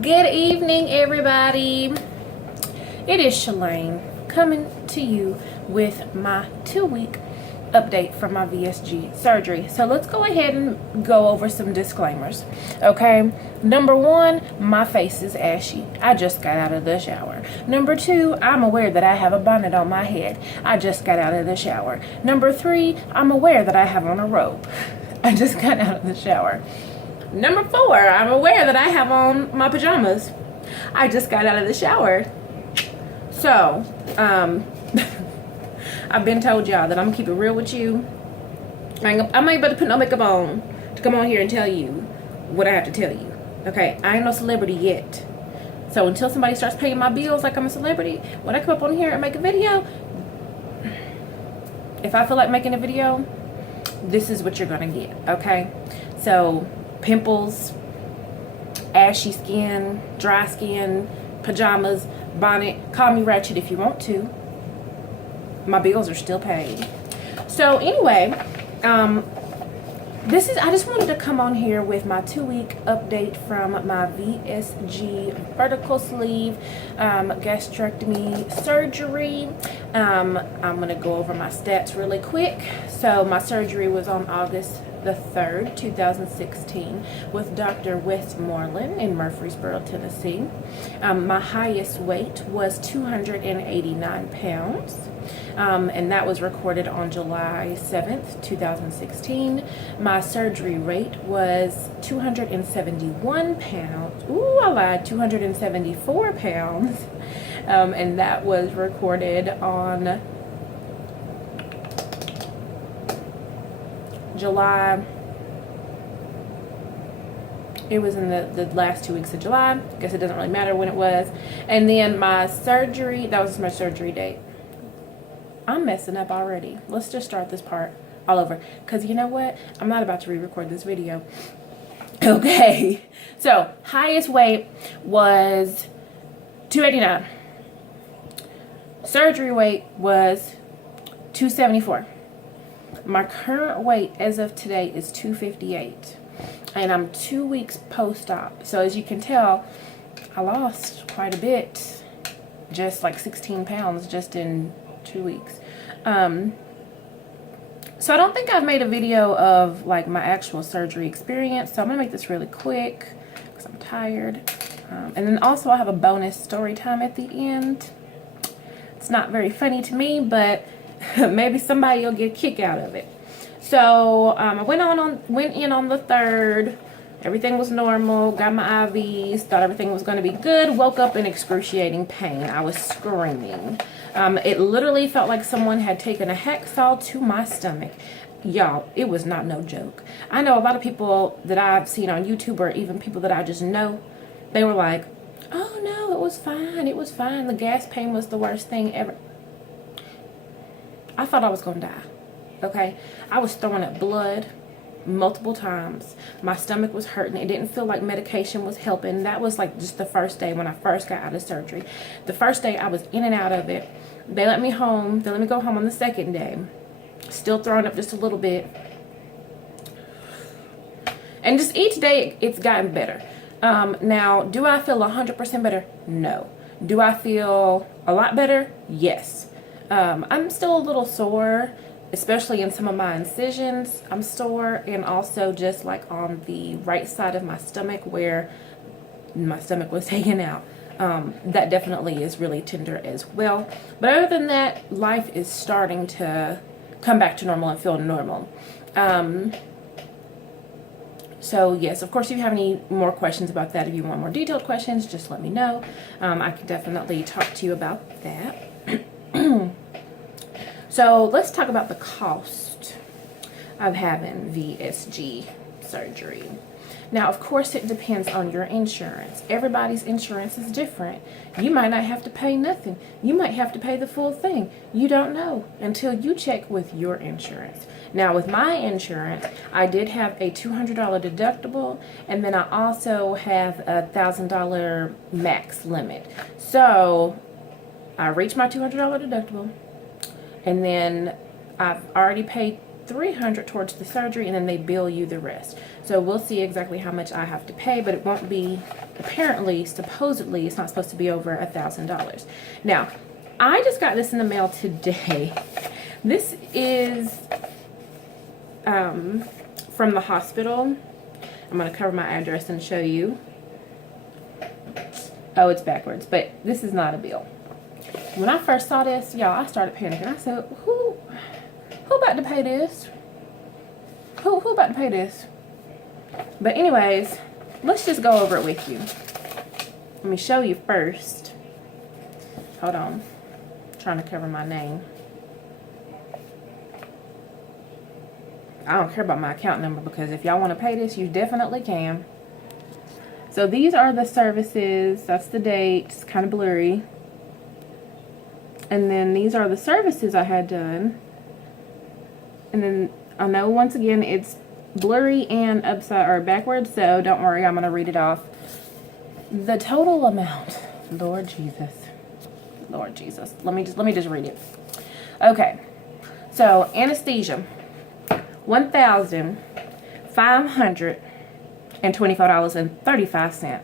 Good evening, everybody. It is Shalane coming to you with my 2-week update from my VSG surgery. So let's go ahead and go over some disclaimers. Okay, number one, my face is ashy. I just got out of the shower. Number two, I'm aware that I have a bonnet on my head. I just got out of the shower. Number three, I'm aware that I have on a robe. I just got out of the shower. Number four, I'm aware that I have on my pajamas. I just got out of the shower. So, I've been told y'all that I'm gonna keep it real with you. I'm not able to put no makeup on to come on here and tell you what I have to tell you. Okay, I ain't no celebrity yet. So until somebody starts paying my bills like I'm a celebrity, when I come up on here and make a video, if I feel like making a video, this is what you're gonna get, okay? So, pimples, ashy skin, dry skin, pajamas, bonnet, call me ratchet if you want to. My bills are still paid. So anyway, I just wanted to come on here with my 2-week update from my VSG vertical sleeve gastrectomy surgery. I'm gonna go over my stats really quick. So my surgery was on August the 3rd, 2016 with Dr. Westmoreland in Murfreesboro, Tennessee. My highest weight was 289 pounds. And that was recorded on July 7th, 2016. My surgery rate was 271 pounds. Ooh, I lied, 274 pounds. And that was recorded on July. It was in the last 2 weeks of July. I guess it doesn't really matter when it was. And then my surgery, that was my surgery date. I'm messing up already. Let's just start this part all over. Because you know what? I'm not about to re-record this video. Okay. So, highest weight was 289. Surgery weight was 274. My current weight as of today is 258. And I'm 2 weeks post-op. So, as you can tell, I lost quite a bit. Just like 16 pounds just in 2 weeks. So I don't think I've made a video of like my actual surgery experience, so I'm gonna make this really quick because I'm tired. And then also I have a bonus story time at the end. It's not very funny to me, but maybe somebody will get a kick out of it. So I went in on the 3rd. Everything was normal, got my IVs, thought everything was going to be good, woke up in excruciating pain. I was screaming. It literally felt like someone had taken a hacksaw to my stomach. Y'all, it was not no joke. I know a lot of people that I've seen on YouTube or even people that I just know, they were like, oh no, it was fine, it was fine. The gas pain was the worst thing ever. I thought I was going to die, okay? I was throwing up blood multiple times. My stomach was hurting. It didn't feel like medication was helping. That was like just the first day when I first got out of surgery. The first day I was in and out of it. They let me home. They let me go home on the second day. Still throwing up just a little bit. And just each day it's gotten better. Now, do I feel 100% better? No. Do I feel a lot better? Yes. I'm still a little sore, especially in some of my incisions. I'm sore, and also just like on the right side of my stomach where my stomach was taken out. That definitely is really tender as well. But other than that, life is starting to come back to normal and feel normal. So yes, of course, if you have any more questions about that, if you want more detailed questions, just let me know. I can definitely talk to you about that. So let's talk about the cost of having VSG surgery. Now, of course, it depends on your insurance. Everybody's insurance is different. You might not have to pay nothing. You might have to pay the full thing. You don't know until you check with your insurance. Now, with my insurance, I did have a $200 deductible, and then I also have a $1,000 max limit. So I reached my $200 deductible. And then I've already paid $300 towards the surgery, and then they bill you the rest. So we'll see exactly how much I have to pay, but it won't be, apparently, supposedly, it's not supposed to be over $1,000. Now, I just got this in the mail today. This is from the hospital. I'm going to cover my address and show you. Oh, it's backwards, but this is not a bill. When I first saw this, y'all, I started panicking. I said, who about to pay this? Who about to pay this? But anyways, let's just go over it with you. Let me show you first. Hold on. I'm trying to cover my name. I don't care about my account number, because if y'all want to pay this, you definitely can. So these are the services. That's the date. It's kind of blurry. And then these are the services I had done. And then I know once again it's blurry and upside or backwards, so don't worry, I'm going to read it off. The total amount, Lord Jesus. Lord Jesus. Let me just read it. Okay. So anesthesia, $1,524.35.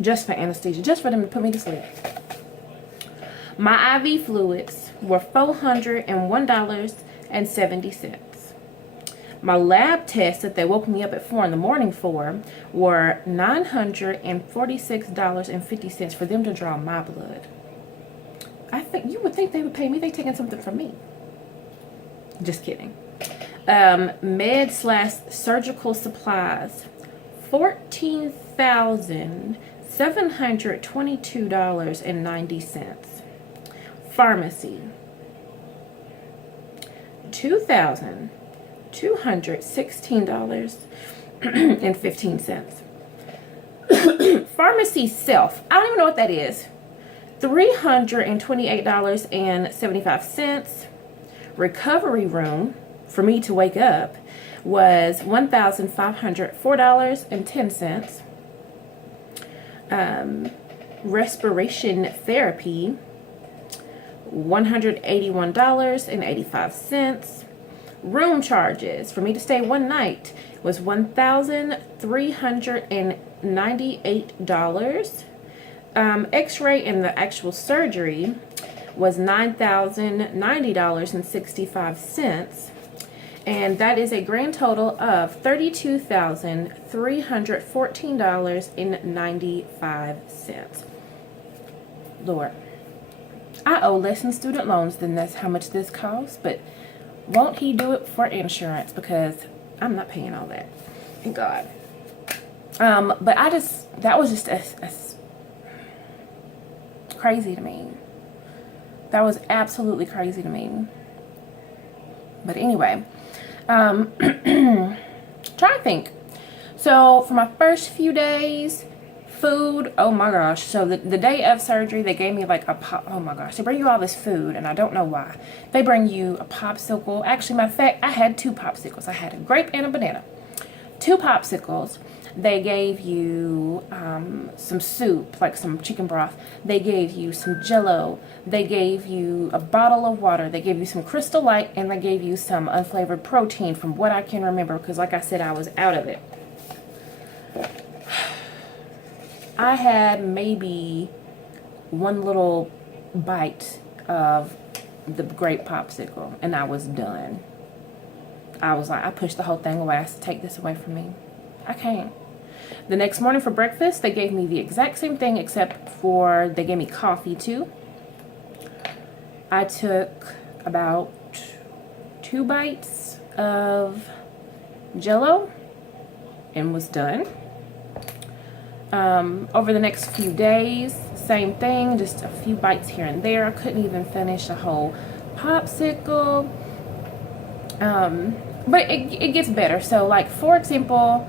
Just for anesthesia, just for them to put me to sleep. My IV fluids were $401.70. My lab tests that they woke me up at 4 in the morning for were $946.50 for them to draw my blood. I think you would think they would pay me. They taking something from me. Just kidding. Med/surgical supplies, $14,722.90. Pharmacy, $2,216.15. Pharmacy self, I don't even know what that is. $328.75. Recovery room, for me to wake up, was $1,504.10. Respiration therapy, $181.85. Room charges, for me to stay one night, was $1,398. X-ray and the actual surgery was $9,090.65. And that is a grand total of $32,314.95. Lord, I owe less in student loans than that's how much this costs, but won't he do it for insurance, because I'm not paying all that. Thank God. But that was just crazy to me. That was absolutely crazy to me. But anyway, trying to think. So for my first few days, food, oh my gosh. So the day of surgery, they gave me like oh my gosh, they bring you all this food, and I don't know why. They bring you a popsicle. Actually, matter of fact, I had 2 popsicles. I had a grape and a banana. 2 popsicles. They gave you some soup, like some chicken broth. They gave you some Jell-O. They gave you a bottle of water. They gave you some Crystal Light, and they gave you some unflavored protein, from what I can remember, because like I said, I was out of it. I had maybe one little bite of the grape popsicle, and I was done. I was like, I pushed the whole thing away. I said, take this away from me. I can't. The next morning for breakfast, they gave me the exact same thing, except for they gave me coffee too. I took about 2 bites of Jell-O and was done. Over the next few days, same thing, just a few bites here and there. I couldn't even finish a whole popsicle. But it gets better. So, like, for example,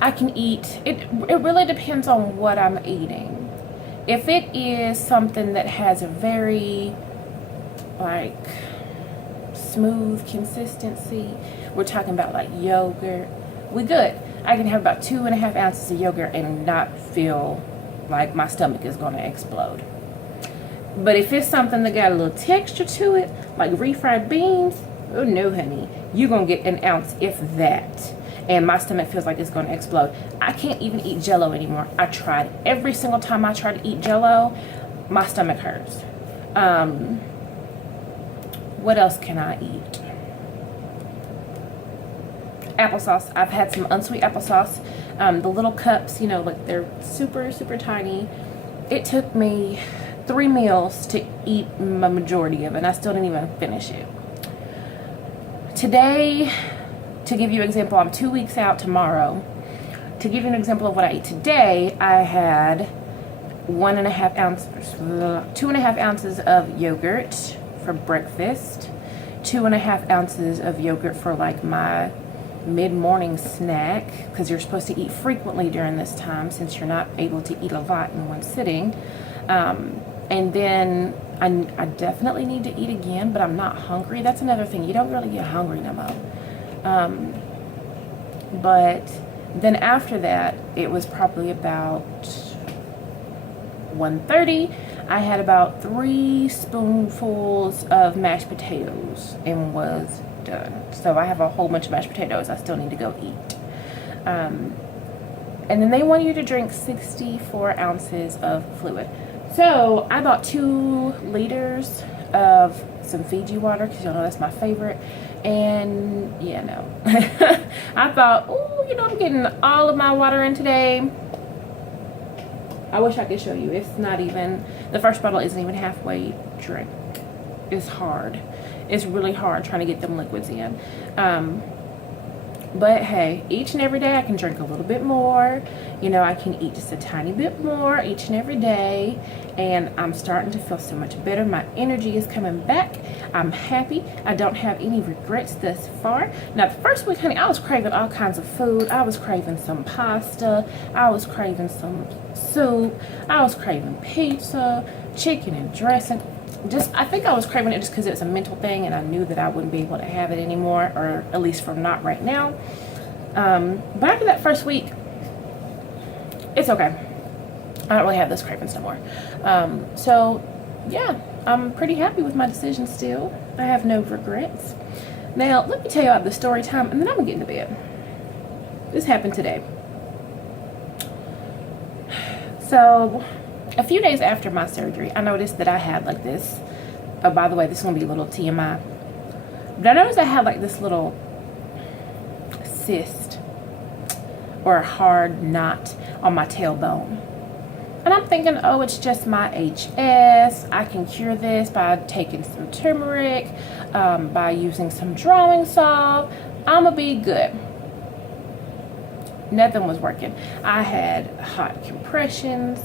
I can eat, it really depends on what I'm eating. If it is something that has a very, like, smooth consistency, we're talking about, like, yogurt, we good. I can have about 2.5 ounces of yogurt and not feel like my stomach is going to explode. But if it's something that got a little texture to it, like refried beans, oh no, honey, you're gonna get an ounce, if that. And my stomach feels like it's gonna explode. I can't even eat Jell-O anymore. I tried. Every single time I try to eat Jell-O, my stomach hurts. What else can I eat? Applesauce. I've had some unsweet applesauce. The little cups, you know, like they're super, super tiny. It took me 3 meals to eat my majority of it, and I still didn't even finish it. Today, to give you an example, I'm 2 weeks out tomorrow. To give you an example of what I ate today, I had 2.5 ounces of yogurt for breakfast, 2.5 ounces of yogurt for like my mid-morning snack, because you're supposed to eat frequently during this time since you're not able to eat a lot in one sitting. And then I definitely need to eat again, but I'm not hungry. That's another thing. You don't really get hungry no more. But then after that, it was probably about 1:30. I had about 3 spoonfuls of mashed potatoes and was done. So I have a whole bunch of mashed potatoes I still need to go eat. And then they want you to drink 64 ounces of fluid. So I bought 2 liters of some Fiji water, because y'all know that's my favorite. And yeah, no. I thought, oh, you know, I'm getting all of my water in today. I wish I could show you. It's not even, the first bottle isn't even halfway drank. It's hard. It's really hard trying to get them liquids in. But hey, each and every day I can drink a little bit more. You know, I can eat just a tiny bit more each and every day. And I'm starting to feel so much better. My energy is coming back. I'm happy. I don't have any regrets thus far. Now, the first week, honey, I was craving all kinds of food. I was craving some pasta. I was craving some soup. I was craving pizza, chicken and dressing. I think I was craving it just because it's a mental thing, and I knew that I wouldn't be able to have it anymore, or at least for not right now. But after that first week, it's okay. I don't really have those cravings no more. So yeah, I'm pretty happy with my decision still. I have no regrets. Now, let me tell you about the story time, and then I'm gonna get into bed. This happened today. So, a few days after my surgery, I noticed that I had like this. Oh, by the way, this is gonna be a little TMI. But I noticed I had like this little cyst or a hard knot on my tailbone. And I'm thinking, oh, it's just my HS. I can cure this by taking some turmeric, by using some drawing salve. I'ma be good. Nothing was working. I had hot compressions,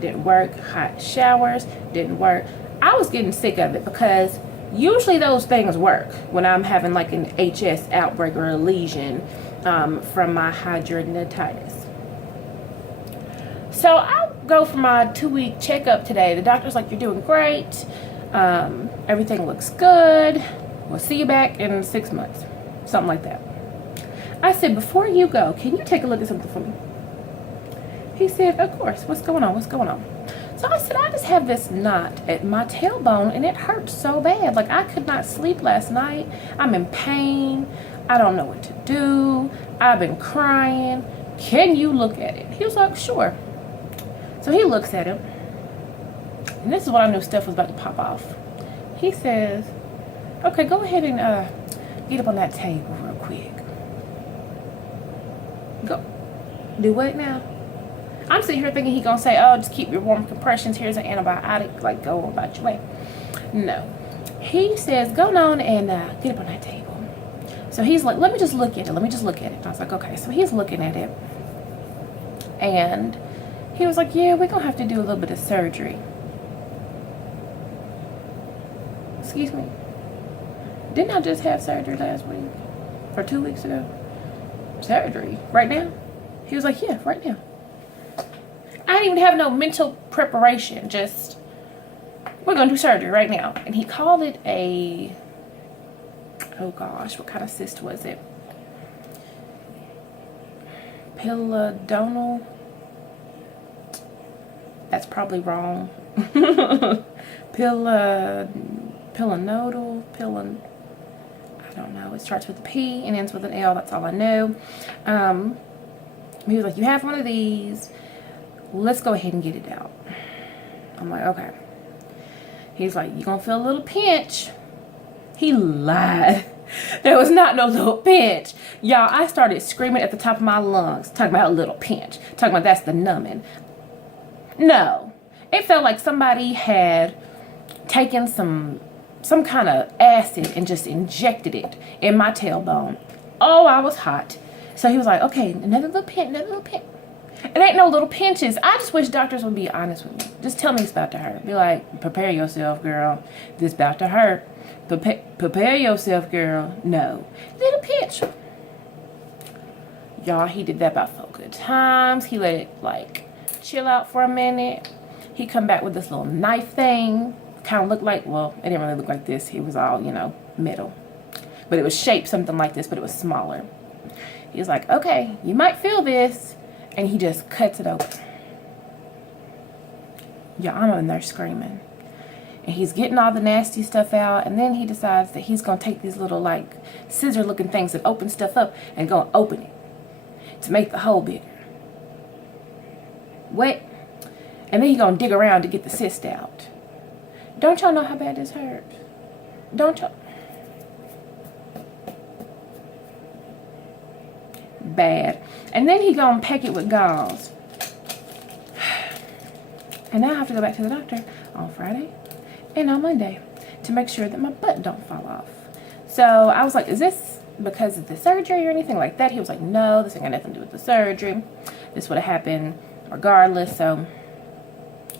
didn't work. Hot showers, didn't work. I was getting sick of it, because usually those things work when I'm having like an HS outbreak or a lesion from my hidradenitis. So I go for my 2-week checkup today. The doctor's like, you're doing great. Everything looks good. We'll see you back in 6 months. Something like that. I said, before you go, can you take a look at something for me? He said, of course. What's going on? What's going on? So I said, I just have this knot at my tailbone, and it hurts so bad. Like, I could not sleep last night. I'm in pain. I don't know what to do. I've been crying. Can you look at it? He was like, sure. So he looks at it. And this is what I knew stuff was about to pop off. He says, okay, go ahead and get up on that table real quick. Go. Do what now? I'm sitting here thinking he's going to say, oh, just keep your warm compressions. Here's an antibiotic. Like, go about your way. No. He says, go on and get up on that table. So he's like, let me just look at it. Let me just look at it. I was like, okay. So he's looking at it. And he was like, yeah, we're going to have to do a little bit of surgery. Excuse me. Didn't I just have surgery last week? Or 2 weeks ago? Surgery? Right now? He was like, yeah, right now. I didn't even have no mental preparation. Just, we're going to do surgery right now. And he called it a, oh gosh, what kind of cyst was it? Pilodonal That's probably wrong. Pilonodal, I don't know. It starts with a P and ends with an L. That's all I know. He was like, you have one of these. Let's go ahead and get it out. I'm like, okay. He's like, you're going to feel a little pinch. He lied. There was not no little pinch. Y'all, I started screaming at the top of my lungs, talking about a little pinch. Talking about that's the numbing. No. It felt like somebody had taken some kind of acid and just injected it in my tailbone. Oh, I was hot. So he was like, okay, another little pinch, another little pinch. It ain't no little pinches. I just wish doctors would be honest with me. Just tell me it's about to hurt. Be like, prepare yourself, girl. This about to hurt. Prepare yourself, girl. No. Little pinch. Y'all, he did that about 4 good times. He let it, like, chill out for a minute. He come back with this little knife thing. Kind of looked like, well, it didn't really look like this. It was all, you know, metal. But it was shaped something like this, but it was smaller. He was like, okay, you might feel this. And he just cuts it open. Yeah, I'm in there screaming. And he's getting all the nasty stuff out. And then he decides that he's going to take these little, like, scissor-looking things that open stuff up and go and open it to make the hole bigger. What? And then he's going to dig around to get the cyst out. Don't y'all know how bad this hurt? Don't y'all? Bad. And then he gonna pack it with gauze. And now I have to go back to the doctor on Friday and on Monday to make sure that my butt don't fall off. So I was like, is this because of the surgery or anything like that? He was like, no, this ain't got nothing to do with the surgery. This would have happened regardless. So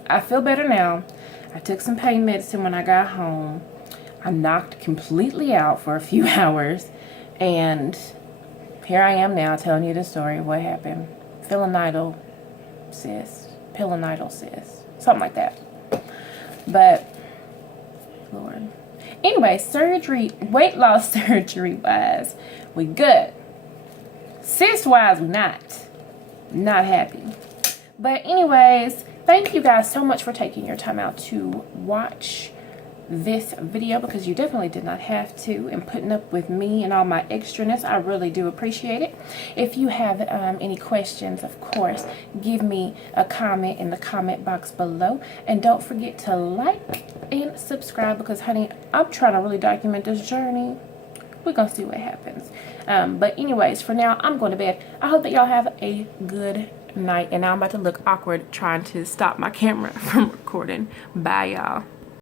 I feel better now. I took some pain medicine when I got home. I knocked completely out for a few hours, and here I am now telling you the story of what happened. Pilonidal cyst, something like that. But, Lord. Anyway, surgery, weight loss surgery wise, we good. Cyst wise, we not happy. But anyways, thank you guys so much for taking your time out to watch this video, because you definitely did not have to, and putting up with me and all my extraness. I really do appreciate it. If you have any questions, of course, give me a comment in the comment box below, and don't forget to like and subscribe, because honey, I'm trying to really document this journey. We're gonna see what happens. But anyways, for now, I'm going to bed. I hope that y'all have a good night, and now I'm about to look awkward trying to stop my camera from recording. Bye, y'all.